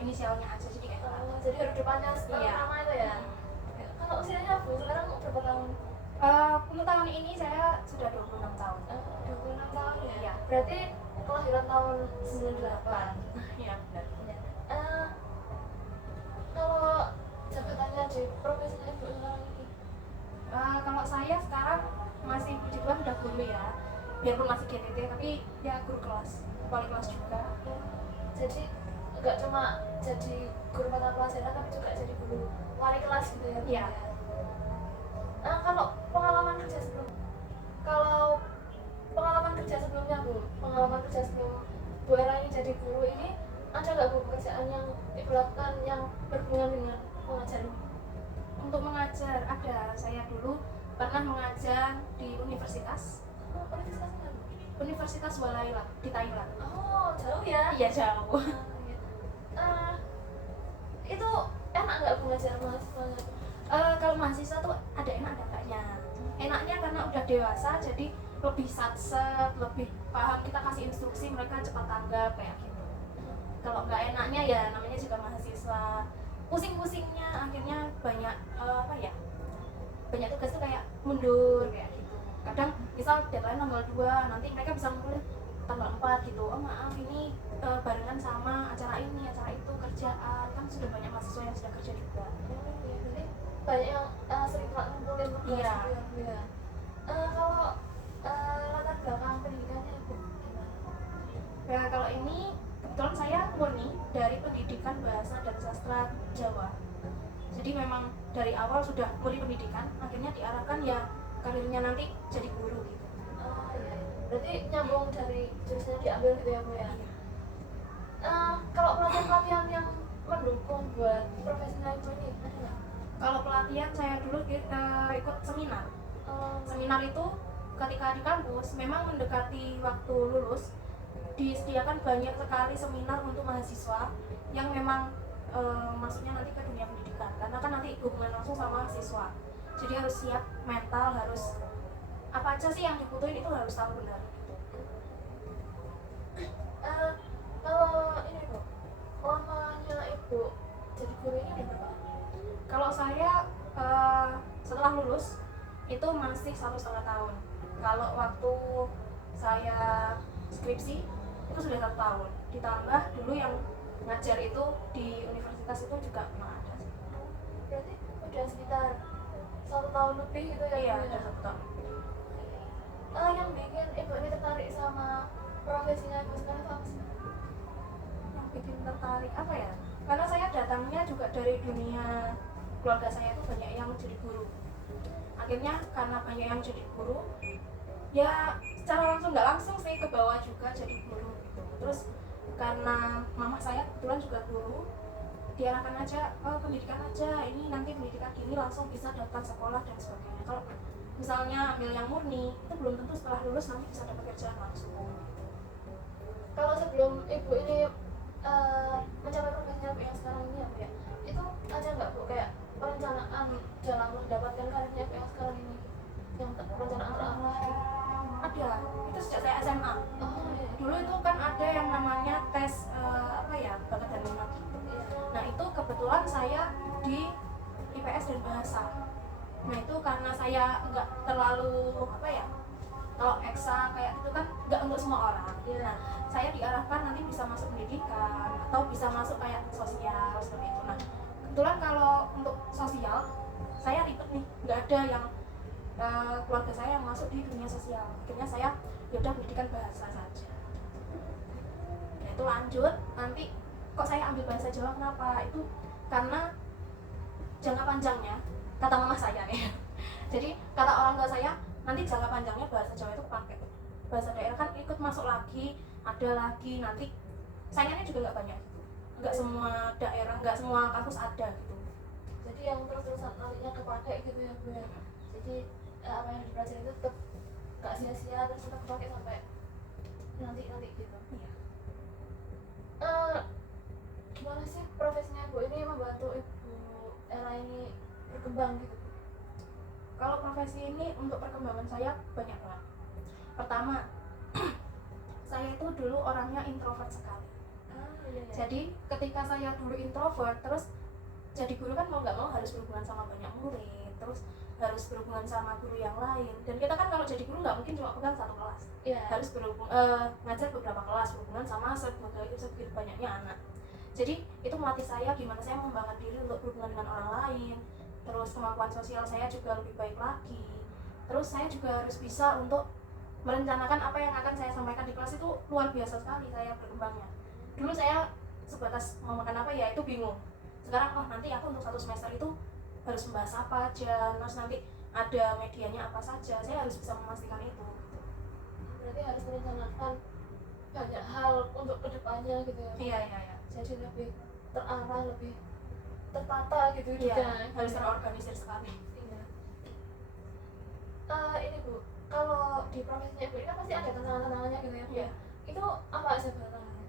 inisialnya aja jadi kayak jadi huruf depannya iya. nama itu ya. Kalau usianya Bu sekarang berapa tahun? Untuk tahun ini saya sudah 26 tahun. 26 tahun ya? Iya. Berarti kelahiran tahun 98. Iya benar. Kalau jabatannya di profesi Ibu sekarang ini? Kalau saya sekarang masih puji Tuhan udah guru ya, biarpun masih GTT tapi ya guru kelas, wali kelas juga. Jadi nggak cuma jadi guru mata pelajaran tapi juga jadi guru wali kelas gitu ya? Iya. Kalau pengalaman kerja sebelumnya Bu, pengalaman kerja sebelum Bu Era ini jadi guru ini, ada nggak Bu pekerjaan yang Ibu lakukan yang berhubungan dengan mengajar ini? Untuk mengajar ada, saya dulu pernah mengajar di universitas. Universitas mana? Universitas Walayla di Thailand. Oh, jauh ya? Iya jauh. Itu enak nggak Bu ngajar mahasiswanya? Kalau mahasiswa tuh ada enak ada enggaknya. Enaknya karena udah dewasa jadi lebih satset, lebih paham, kita kasih instruksi mereka cepat tanggap kayak gitu. Kalau nggak enaknya ya namanya juga mahasiswa, pusing-pusingnya akhirnya banyak banyak tugas tuh kayak mundur kayak gitu. Kadang misal deadline tanggal 2, nanti mereka bisa ngumpulin tanggal 4 gitu. Oh maaf ini barengan sama acara ini, acara itu, kerjaan. Kan sudah banyak mahasiswa yang sudah kerja juga. Jadi banyak yang sering ngumpulin tugas Iya. gitu ya. Kalau latar belakang pendidikannya Bu gimana? Ya kalau ini kebetulan saya murni dari pendidikan bahasa dan sastra Jawa. Jadi memang dari awal sudah murni pendidikan, akhirnya diarahkan ya karirnya nanti jadi guru gitu. Iya. Berarti nyambung dari jurusannya diambil gitu ya Bu ya? Kalau pelatihan-pelatihan yang mendukung buat profesional Ibu ini ada nggak? Kalau pelatihan saya dulu ikut seminar. Seminar itu ketika di kampus memang mendekati waktu lulus disediakan banyak sekali seminar untuk mahasiswa yang memang masuknya nanti ke dunia pendidikan karena kan nanti hubungan langsung sama siswa, jadi harus siap mental, harus apa aja sih yang dibutuhin itu harus tahu benar. Kalau ini Bu, lamanya Ibu jadi guru ini udah berapa? Kalau saya setelah lulus itu masih 1,5 tahun. Kalau waktu saya skripsi itu sudah 1 tahun. Ditambah dulu yang ngajar itu di universitas itu juga pernah ada sih. Berarti udah sekitar 1 tahun lebih gitu ya? Iya, udah 1 tahun. Yang bikin Ibu ini tertarik sama profesinya Ibu sekarang itu apa sih? Yang bikin tertarik apa ya? Karena saya datangnya juga dari dunia keluarga saya itu banyak yang jadi guru. Akhirnya karena banyak yang jadi guru, ya secara langsung nggak langsung sih ke bawah juga jadi guru gitu. Terus karena mama saya kebetulan juga guru, diarahkan aja pendidikan aja, ini nanti pendidikan gini langsung bisa daftar sekolah dan sebagainya. Kalau misalnya ambil yang murni itu belum tentu setelah lulus nanti bisa dapat kerjaan langsung. Kalau sebelum Ibu ini mencapai profesinya Ibu yang sekarang ini apa ya? Itu ada nggak Bu kayak perencanaan dalam mendapatkan karirnya Ibu yang sekarang ini? Yang perencanaan terarah gitu? Ada, itu sejak saya SMA. Iya. Dulu itu kan ada yang namanya tes bakat dan minat gitu. Nah itu kebetulan saya di IPS dan bahasa. Nah itu karena saya nggak terlalu kalau eksa kayak itu kan nggak untuk semua orang. Nah saya diarahkan nanti bisa masuk pendidikan atau bisa masuk kayak sosial seperti itu. Nah kebetulan kalau untuk sosial saya ribet nih, nggak ada yang keluarga saya yang masuk di dunia sosial. Akhirnya saya yaudah pendidikan bahasa saja. Nah itu lanjut, nanti kok saya ambil bahasa Jawa kenapa? Itu karena jangka panjangnya, kata mama saya nih. Jadi kata orang tua saya, nanti jangka panjangnya bahasa Jawa itu kepake. Bahasa daerah kan ikut masuk lagi, ada lagi, nanti saingannya juga nggak banyak. Nggak semua daerah, nggak semua kampus ada gitu. Jadi yang terus-terusan nantinya kepake gitu ya Bu ya. Jadi apa yang dipelajari itu tetap gak sia-sia, terus tetap kepake sampai nanti gitu. Iya. Gimana sih profesinya Bu ini membantu Ibu Ella ini berkembang gitu? Kalau profesi ini untuk perkembangan saya banyak banget. Pertama, saya itu dulu orangnya introvert sekali, Iya, iya. Jadi ketika saya dulu introvert, terus jadi guru kan mau nggak mau harus berhubungan sama banyak murid, terus harus berhubungan sama guru yang lain. Dan kita kan kalau jadi guru nggak mungkin cuma pegang satu kelas, Iya. harus ngajar beberapa kelas, berhubungan sama segitu banyaknya anak. Jadi itu melatih saya gimana saya mengembangkan diri untuk berhubungan dengan orang lain, terus kemampuan sosial saya juga lebih baik lagi. Terus saya juga harus bisa untuk merencanakan apa yang akan saya sampaikan di kelas. Itu luar biasa sekali saya berkembangnya. Dulu saya sebatas mau makan apa ya itu bingung. Sekarang nanti aku untuk satu semester itu harus membahas apa aja, terus nanti ada medianya apa saja, saya harus bisa memastikan itu. Berarti harus merencanakan banyak hal untuk kedepannya gitu ya. Iya. Jadi lebih terarah, lebih tertata gitu Iya, juga. harus terorganisir sekali. Iya. Ini Bu, kalau di profesinya Ibu ini kan pasti ada tantangan-tantangannya gitu ya. Iya. Itu apa aja tantangannya?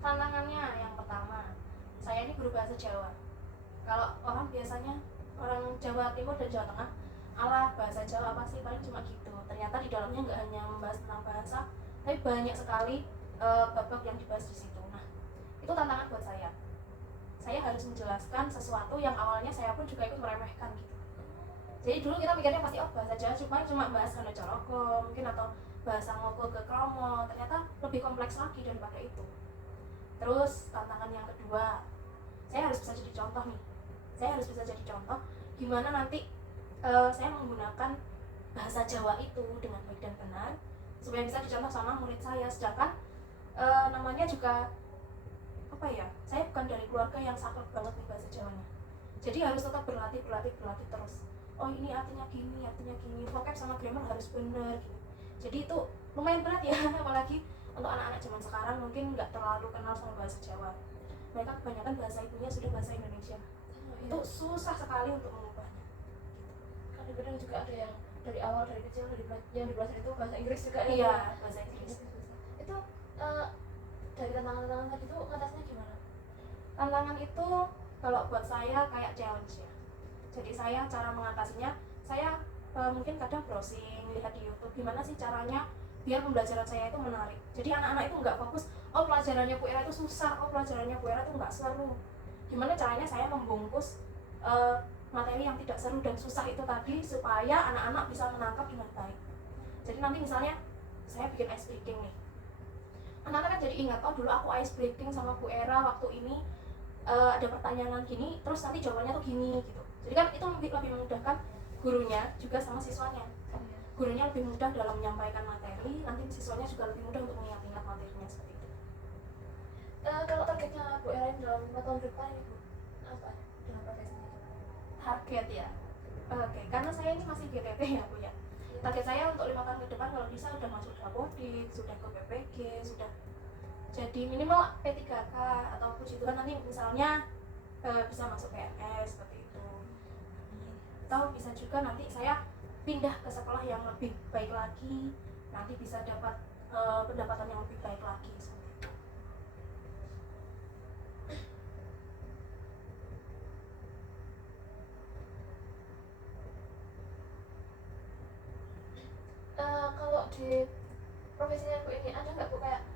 Tantangannya yang pertama, saya ini guru bahasa Jawa. Kalau orang biasanya orang Jawa Timur dan Jawa Tengah, alah bahasa Jawa apa sih, paling cuma gitu. Ternyata di dalamnya nggak hanya membahas tentang bahasa, tapi banyak sekali bab-bab yang dibahas di situ. Nah, itu tantangan buat saya. Saya harus menjelaskan sesuatu yang awalnya saya pun juga ikut meremehkan gitu. Jadi dulu kita mikirnya pasti bahasa Jawa cuma bahas Hana Coroko mungkin, atau bahasa Ngoko ke Kromo. Ternyata lebih kompleks lagi daripada itu. Terus tantangan yang kedua, saya harus bisa jadi contoh nih. Saya harus bisa jadi contoh gimana nanti saya menggunakan bahasa Jawa itu dengan baik dan benar supaya bisa dicontoh sama murid saya. Sedangkan namanya juga apa ya, saya bukan dari keluarga yang saklek banget nih bahasa Jawanya. Jadi harus tetap berlatih terus. Oh ini artinya gini, vocab sama grammar harus benar gitu. Jadi itu lumayan berat ya, apalagi untuk anak-anak zaman sekarang mungkin nggak terlalu kenal sama bahasa Jawa. Mereka kebanyakan bahasa ibunya sudah bahasa Indonesia. Itu susah sekali untuk mengubahnya. Kadang-kadang juga ada yang dari awal dari kecil yang dipelajari itu bahasa Inggris juga. Iya, bahasa Inggris. Itu dari tantangan-tantangan tadi itu ngatasinya gimana? Tantangan itu kalau buat saya kayak challenge ya. Jadi saya cara mengatasinya, saya mungkin kadang browsing, lihat di YouTube gimana sih caranya biar pembelajaran saya itu menarik. Jadi anak-anak itu nggak fokus, oh pelajarannya Bu Era itu susah, oh pelajarannya Bu Era itu nggak seru. Gimana caranya saya membungkus materi yang tidak seru dan susah itu tadi supaya anak-anak bisa menangkap dengan baik. Jadi nanti misalnya saya bikin ice breaking nih, anak-anak kan jadi ingat, oh dulu aku ice breaking sama Bu Era waktu ini ada pertanyaan gini, terus nanti jawabannya tuh gini gitu. Jadi kan itu lebih memudahkan gurunya juga sama siswanya. Gurunya lebih mudah dalam menyampaikan materi, nanti siswanya juga lebih mudah untuk mengingat-ingat materinya seperti itu. Kalau targetnya Bu Era dalam 5 tahun depan ini Bu, apa dengan profesinya? Target ya, oke, karena saya ini masih GTT ya Bu ya. Target saya untuk 5 tahun ke depan kalau bisa udah masuk Dapodik, sudah ke PPG, sudah jadi minimal P3K atau puji Tuhan nanti misalnya bisa masuk PNS seperti itu. Atau bisa juga nanti saya pindah ke sekolah yang lebih baik lagi, nanti bisa dapat pendapatan yang lebih baik lagi seperti itu. Kalau di profesinya Bu ini ada nggak Bu kayak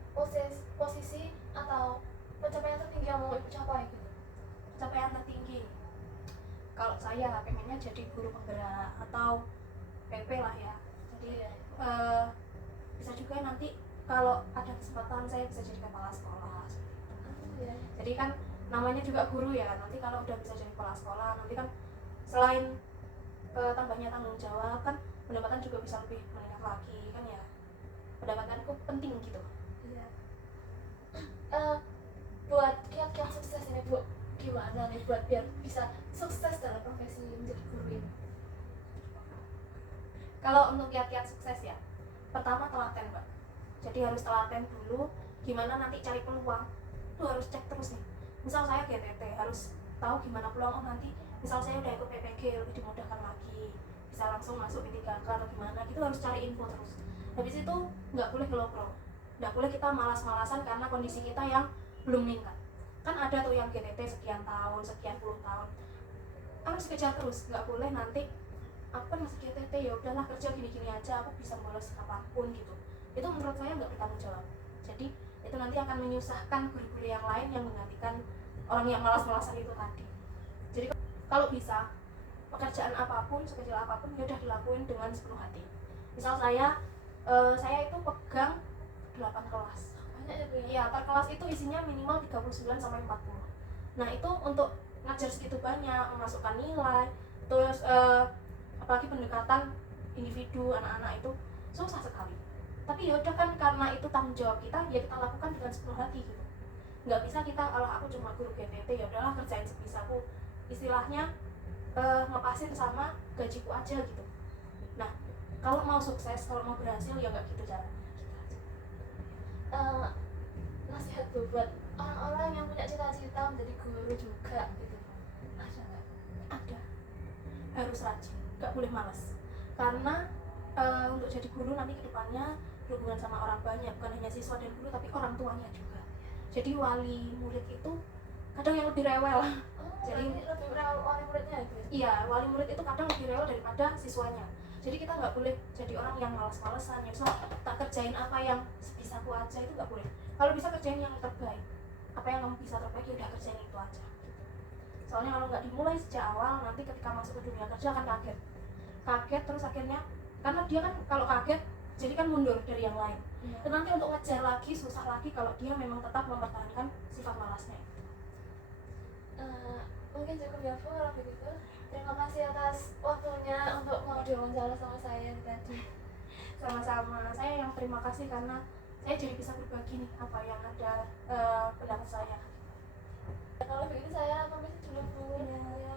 posisi atau pencapaian tertinggi yang mau Ibu capai gitu? Pencapaian tertinggi, kalau saya pengennya jadi guru penggerak atau PP lah ya. Jadi bisa juga nanti kalau ada kesempatan saya bisa jadi kepala sekolah. Jadi kan namanya juga guru ya, nanti kalau udah bisa jadi kepala sekolah nanti kan selain tambahnya tanggung jawab kan pendapatan juga bisa lebih meningkat lagi kan ya. Pendapatanku penting gitu. Iya. Buat kiat-kiat sukses ini Bu, gimana nih buat biar bisa sukses dalam profesi menjadi guru ini? Kalau untuk kiat-kiat sukses ya, pertama telaten Mbak. Jadi harus telaten dulu, gimana nanti cari peluang. Tuh harus cek terus nih. Misal saya GTT harus tahu gimana peluang, oh nanti misal saya udah ikut PPG lebih dimudahkan lagi, bisa langsung masuk P3K atau gimana gitu, harus cari info terus. Habis itu nggak boleh gelopro, nggak boleh kita malas-malasan karena kondisi kita yang belum meningkat. Kan ada tuh yang GTT sekian tahun, sekian puluh tahun, harus kejar terus, nggak boleh nanti aku kan masih GTT ya udahlah kerja gini-gini aja, aku bisa bolos kapanpun gitu. Itu menurut saya nggak bertanggung jawab. Jadi itu nanti akan menyusahkan guru-guru yang lain yang menggantikan orang yang malas-malasan itu tadi. Jadi kalau bisa pekerjaan apapun, sekecil apapun, ya udah dilakuin dengan sepenuh hati. Misal saya itu pegang 8 kelas. Banyak ya Bu ya? Iya, per kelas itu isinya minimal 39 sampai 40. Nah, itu untuk ngajar segitu banyak, memasukkan nilai, terus apalagi pendekatan individu anak-anak itu susah sekali. Tapi ya udah kan, karena itu tanggung jawab kita, ya kita lakukan dengan sepenuh hati gitu. Nggak bisa kita, kalau aku cuma guru GTT ya udahlah kerjain sebisaku, istilahnya ngepasin sama gajiku aja gitu. Nah, kalau mau sukses, kalau mau berhasil ya nggak gitu caranya. Nasihat Bu buat orang-orang yang punya cita-cita menjadi guru juga gitu, ada nggak? Ada, harus rajin, nggak boleh malas. Karena untuk jadi guru nanti kedepannya berhubungan sama orang banyak, bukan hanya siswa dan guru tapi orang tuanya juga. Jadi wali murid itu kadang yang lebih rewel. Jadi lebih rewel wali muridnya ya Bu? iya, wali murid itu kadang lebih rewel daripada siswanya. Jadi kita nggak boleh jadi orang yang malas-malesan, yang tak kerjain apa yang sebisaku aja, itu nggak boleh. Kalau bisa kerjain yang terbaik, apa yang kamu bisa terbaik ya udah kerjain itu aja. Soalnya kalau nggak dimulai sejak awal, nanti ketika masuk ke dunia kerja akan kaget terus akhirnya, karena dia kan kalau kaget jadi kan mundur dari yang lain. Dan nanti untuk ngejar lagi susah lagi kalau dia memang tetap mempertahankan sifat malasnya. Mungkin cukup ya Bu kalau begitu. Terima kasih atas waktunya untuk mau diwawancara sama saya tadi. Sama-sama, saya yang terima kasih karena saya jadi bisa berbagi nih apa yang ada pendapat saya. Kalau begitu saya pamit dulu Bu. Ya.